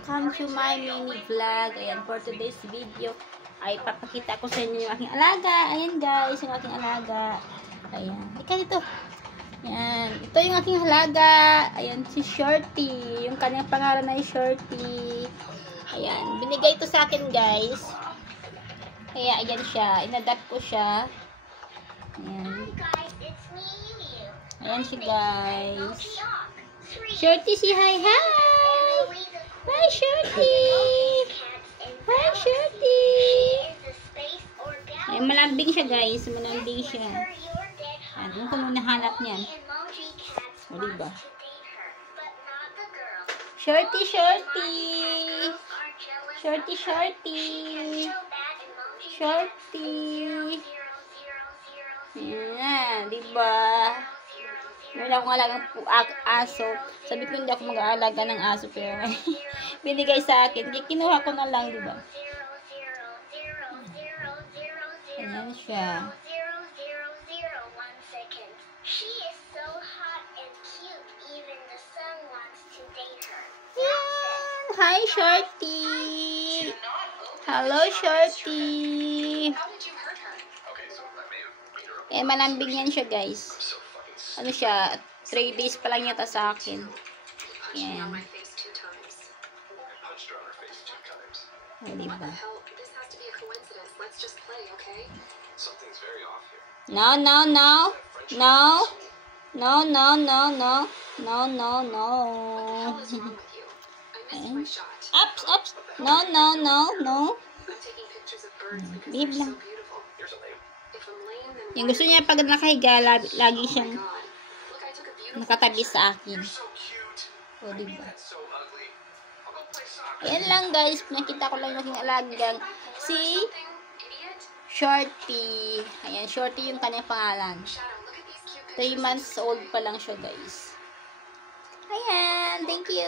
welcome to my mini vlog. Ayan, for today's video ay papakita ko sa inyo yung aking alaga. Ayan guys, yung aking alaga. Ayan, ika dito. Ayan, ito yung aking alaga. Ayan, si Shorty. Yung kanyang pangalan ay Shorty. Ayan, binigay ito sa akin guys. Kaya ayan siya, inadapt ko siya. Ayan. Ayan siya guys. Shorty, si hi hi! Hi Shorty! Hi Shorty! Ay, malambing siya guys, malambing siya. Ano kung nahanap niyan? O diba? Shorty, Shorty! Shorty, Shorty! Shorty! Ayan, diba? Meron akong alagang aso. Sabi ko hindi ako mag-aalaga ng aso, pero binigay sa akin. Kinuha ko na lang, diba? Ayan siya. Ayan. Hi, Shorty! Hello, Shorty! Eh, malambing yan siya, guys. Ano siya, 3 days pa lang yata sa akin. Yan. O, diba? No, no, no. No. No, no, no, no. No, no, no. Ups, ups. No, no, no, no. Bib lang. Yung gusto niya pag nakahiga, lagi siyang nakatabi sa akin. O, diba? Ayan lang guys. Nakita ko lang yung alagang si Shorty. Ayan, Shorty yung kanyang pangalan. 3 months old pa lang siya guys. Ayan, thank you.